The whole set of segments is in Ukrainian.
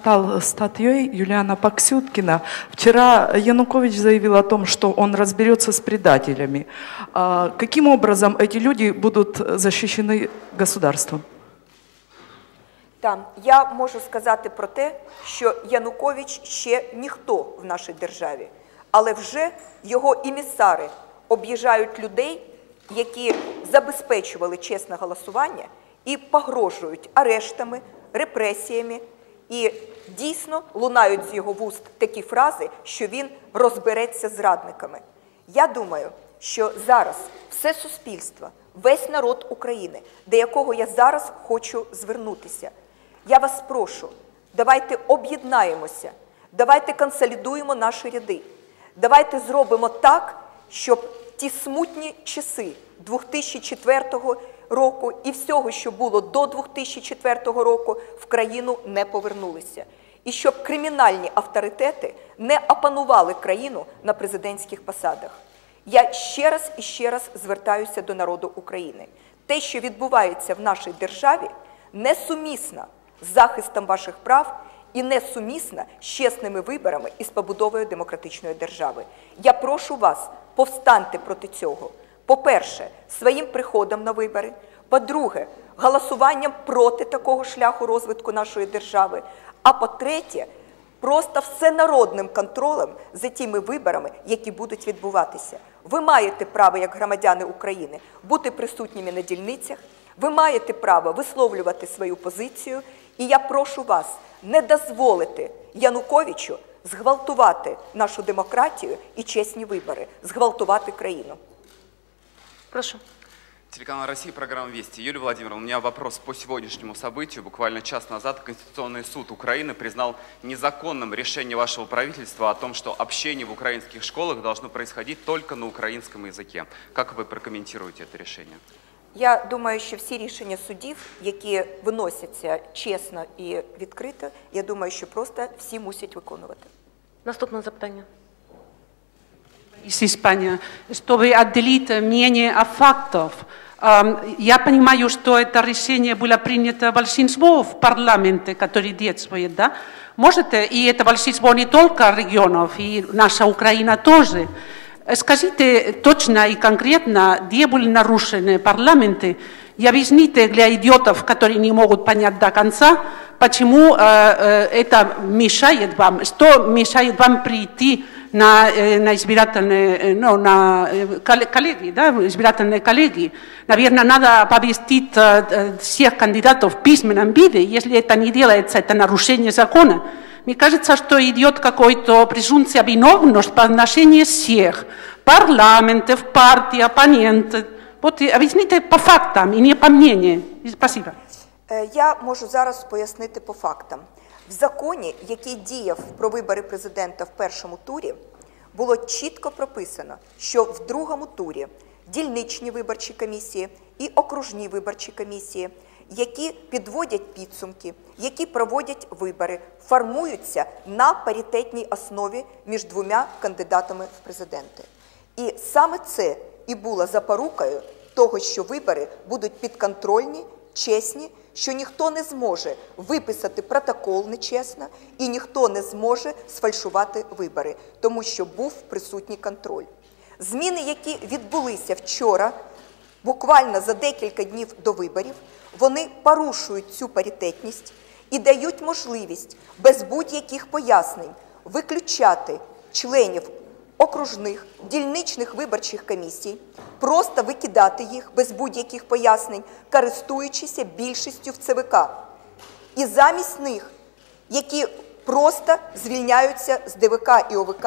портал статьей Юлиана Паксюткина. Вчера Янукович заявил о том, что он разберется с предателями. Каким образом эти люди будут защищены государством? Там я можу сказати про те, що Янукович ще ніхто в нашій державі, але вже його імісари об'їжджають людей, які забезпечували чесне голосування і погрожують арештами, репресіями. І дійсно лунають з його вуст такі фрази, що він розбереться з зрадниками. Я думаю, що зараз все суспільство, весь народ України, до якого я зараз хочу звернутися. Я вас прошу, давайте об'єднаємося, давайте консолідуємо наші ряди, давайте зробимо так, щоб ті смутні часи 2004 року і всього, що було до 2004 року, в країну не повернулися. І щоб кримінальні авторитети не опанували країну на президентських посадах. Я ще раз і ще раз звертаюся до народу України. Те, що відбувається в нашій державі, несумісно з захистом ваших прав і несумісна з чесними виборами і з побудовою демократичної держави. Я прошу вас, повстаньте проти цього. По-перше, своїм приходом на вибори. По-друге, голосуванням проти такого шляху розвитку нашої держави. А по-третє, просто всенародним контролем за тими виборами, які будуть відбуватися. Ви маєте право, як громадяни України, бути присутніми на дільницях. Ви маєте право висловлювати свою позицію. І я прошу вас не дозволити Януковичу зґвалтувати нашу демократію і чесні вибори, зґвалтувати країну. Прошу. Телеканал России, программа «Вести». Юлия Владимировна, у меня вопрос по сегодняшнему событию. Буквально час назад Конституционный суд Украины признал незаконным решение вашего правительства о том, что общение в украинских школах должно происходить только на украинском языке. Как вы прокомментируете это решение? Я думаю, що всі рішення судів, які виносяться чесно і відкрито, я думаю, що просто всі мусять виконувати. Наступне запитання. из Испании, чтобы отделить мнение от фактов. Я понимаю, что это решение было принято большинство в парламенте, который действует, да? Может, и это большинство не только регионов, и наша Украина тоже. Скажите точно и конкретно, где были нарушены парламенты, и объясните для идиотов, которые не могут понять до конца, почему э, э, это мешает вам, что мешает вам прийти на, на избирательные, ну, на кол- коллегии, да, избирательные коллегии. Наверное, надо повестить всех кандидатов в письменном виде. Если это не делается, это нарушение закона. Мне кажется, что идет какой-то презумпция виновности по отношению всех. Парламентов, партий, оппонентов. Вот объясните по фактам и не по мнению. Спасибо. Я можу зараз пояснити по фактам. В законі, який діяв про вибори президента в першому турі, було чітко прописано, що в другому турі дільничні виборчі комісії і окружні виборчі комісії, які підводять підсумки, які проводять вибори, формуються на паритетній основі між двома кандидатами в президенти. І саме це і було запорукою того, що вибори будуть підконтрольні, чесні, що ніхто не зможе виписати протокол нечесно і ніхто не зможе сфальшувати вибори, тому що був присутній контроль. Зміни, які відбулися вчора, буквально за декілька днів до виборів, вони порушують цю паритетність і дають можливість без будь-яких пояснень виключати членів окружних дільничних виборчих комісій, просто викидати їх без будь-яких пояснень, користуючися більшістю в ЦВК. І замість них, які просто звільняються з ДВК і ОВК,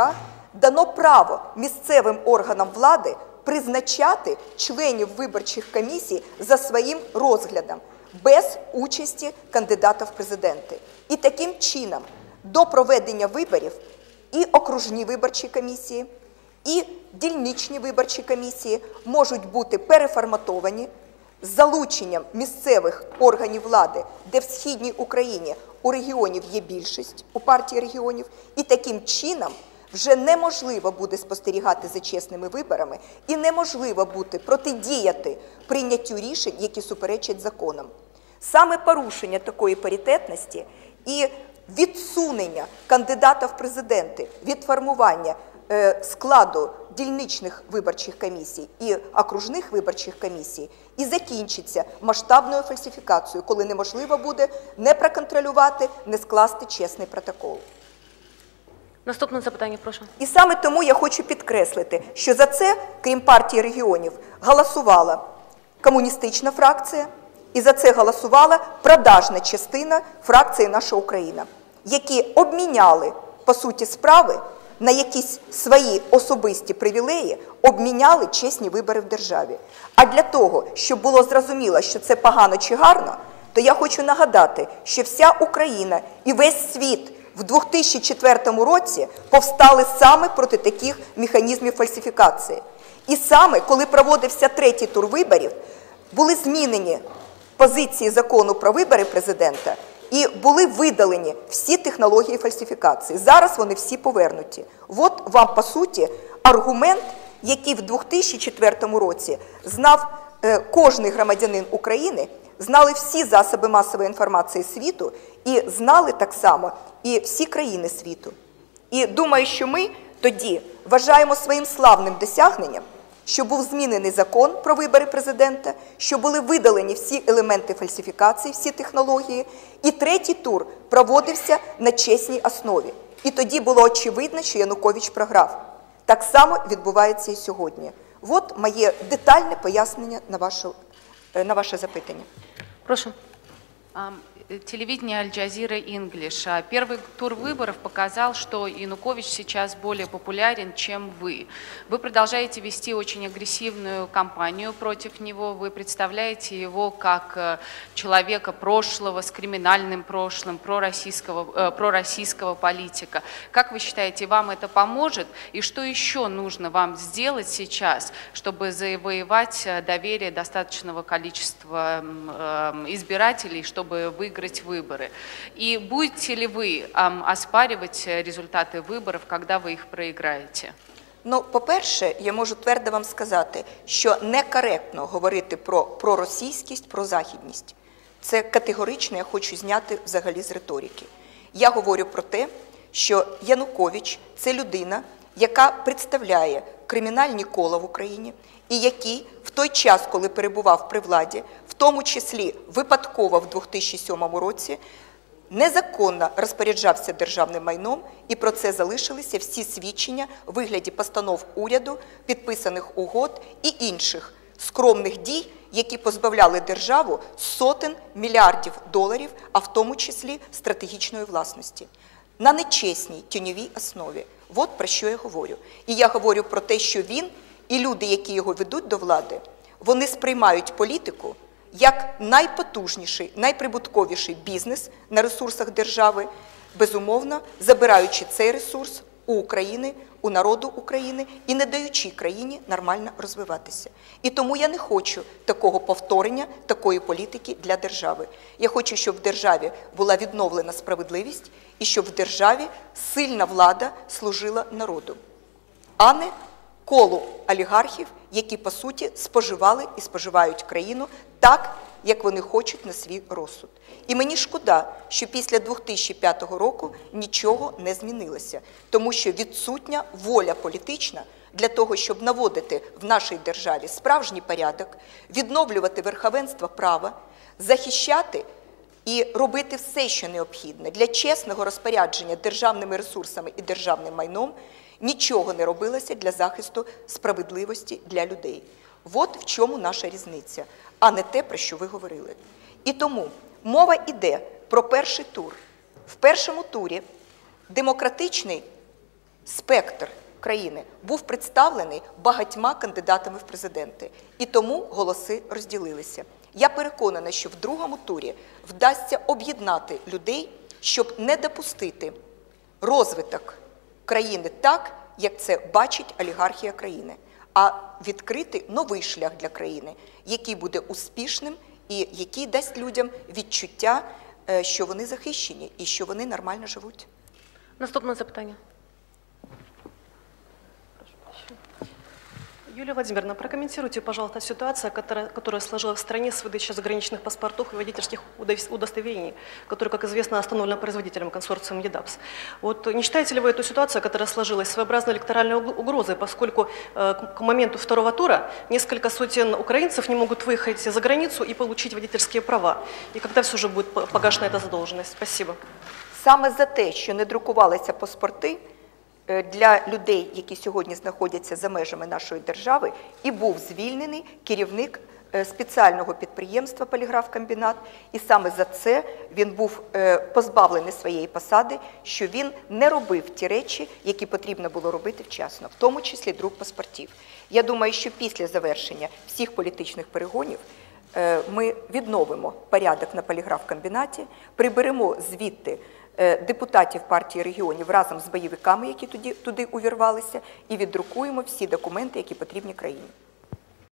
дано право місцевим органам влади призначати членів виборчих комісій за своїм розглядом без участі кандидата в президенти. І таким чином до проведення виборів і окружні виборчі комісії, і дільничні виборчі комісії можуть бути переформатовані з залученням місцевих органів влади, де в східній Україні у регіонів є більшість у партії регіонів, і таким чином вже неможливо буде спостерігати за чесними виборами і неможливо буде протидіяти прийняттю рішень, які суперечать законам. Саме порушення такої паритетності і відсунення кандидата в президенти від формування складу дільничних виборчих комісій і окружних виборчих комісій і закінчиться масштабною фальсифікацією, коли неможливо буде не проконтролювати, не скласти чесний протокол. Наступне запитання, прошу. І саме тому я хочу підкреслити, що за це, крім партії регіонів, голосувала комуністична фракція, і за це голосувала продажна частина фракції Наша Україна, які обміняли по суті справи на якісь свої особисті привілеї, обміняли чесні вибори в державі. А для того, щоб було зрозуміло, що це погано чи гарно, то я хочу нагадати, що вся Україна і весь світ в 2004 році повстали саме проти таких механізмів фальсифікації. І саме коли проводився третій тур виборів, були змінені позиції закону про вибори президента і були видалені всі технології фальсифікації. Зараз вони всі повернуті. От вам, по суті, аргумент, який в 2004 році знав е, кожний громадянин України, знали всі засоби масової інформації світу і знали так само і всі країни світу. І думаю, що ми тоді вважаємо своїм славним досягненням, що був змінений закон про вибори президента, що були видалені всі елементи фальсифікації, всі технології, і третій тур проводився на чесній основі. І тоді було очевидно, що Янукович програв. Так само відбувається і сьогодні. От моє детальне пояснення на, вашу, е, на ваше запитання. Прошу. Э, Телевидение Аль-Джазира Инглиш. А, Первый тур выборов показал, что Янукович сейчас более популярен, чем вы. Вы продолжаете вести очень агрессивную кампанию против него. Вы представляете его как э, человека прошлого, с криминальным прошлым, пророссийского, э, пророссийского политика. Как вы считаете, вам это поможет? И что еще нужно вам сделать сейчас, чтобы завоевать э, доверие достаточного количества эм, избирателей, чтобы выиграть выборы? И будете ли вы ам, оспаривать э, результаты выборов, когда вы их проиграете? Ну, по-перше, я можу твердо вам сказати, що некоректно говорити про проросійськість, про західність. Це категорично я хочу зняти взагалі з риторики. Я говорю про те, що Янукович це людина, яка представляє кримінальні кола в Україні, і який в той час, коли перебував при владі, в тому числі випадково в 2007 році, незаконно розпоряджався державним майном, і про це залишилися всі свідчення у вигляді постанов уряду, підписаних угод і інших скромних дій, які позбавляли державу сотень мільярдів доларів, а в тому числі стратегічної власності. На нечесній тіньовій основі. От про що я говорю. І я говорю про те, що він і люди, які його ведуть до влади, вони сприймають політику як найпотужніший, найприбутковіший бізнес на ресурсах держави, безумовно забираючи цей ресурс у України, у народу України і не даючи країні нормально розвиватися. І тому я не хочу такого повторення, такої політики для держави. Я хочу, щоб в державі була відновлена справедливість і щоб в державі сильна влада служила народу, а не колу олігархів, які по суті споживали і споживають країну так, як вони хочуть на свій розсуд. І мені шкода, що після 2005 року нічого не змінилося, тому що відсутня воля політична для того, щоб наводити в нашій державі справжній порядок, відновлювати верховенство права, захищати і робити все, що необхідне для чесного розпорядження державними ресурсами і державним майном, нічого не робилося для захисту справедливості для людей. От в чому наша різниця, а не те, про що ви говорили. І тому мова йде про перший тур. В першому турі демократичний спектр країни був представлений багатьма кандидатами в президенти, і тому голоси розділилися. Я переконана, що в другому турі вдасться об'єднати людей, щоб не допустити розвиток країни так, як це бачить олігархія країни, а відкрити новий шлях для країни, який буде успішним і який дасть людям відчуття, е, що вони захищені і що вони нормально живуть. Наступне запитання. Юлия Владимировна, прокомментируйте, пожалуйста, ситуацию, которая, которая сложилась в стране с выдачей заграничных паспортов и водительских удостоверений, которая, как известно, остановлена производителем консорциум ЕДАПС. Вот не считаете ли вы эту ситуацию, которая сложилась, своеобразной электоральной уг- угрозой, поскольку э, к- моменту второго тура несколько сотен украинцев не могут выехать за границу и получить водительские права? И когда все же будет по- погашена эта задолженность? Спасибо. Саме за те, що не друкувалися паспорти для людей, які сьогодні знаходяться за межами нашої держави, і був звільнений керівник е, спеціального підприємства Поліграфкомбінат. І саме за це він був е, позбавлений своєї посади, що він не робив ті речі, які потрібно було робити вчасно, в тому числі друк паспортів. Я думаю, що після завершення всіх політичних перегонів е, ми відновимо порядок на поліграфкомбінаті, приберемо звідти е, депутатів партії регіонів разом з бойовиками, які туди, туди увірвалися, і віддрукуємо всі документи, які потрібні країні.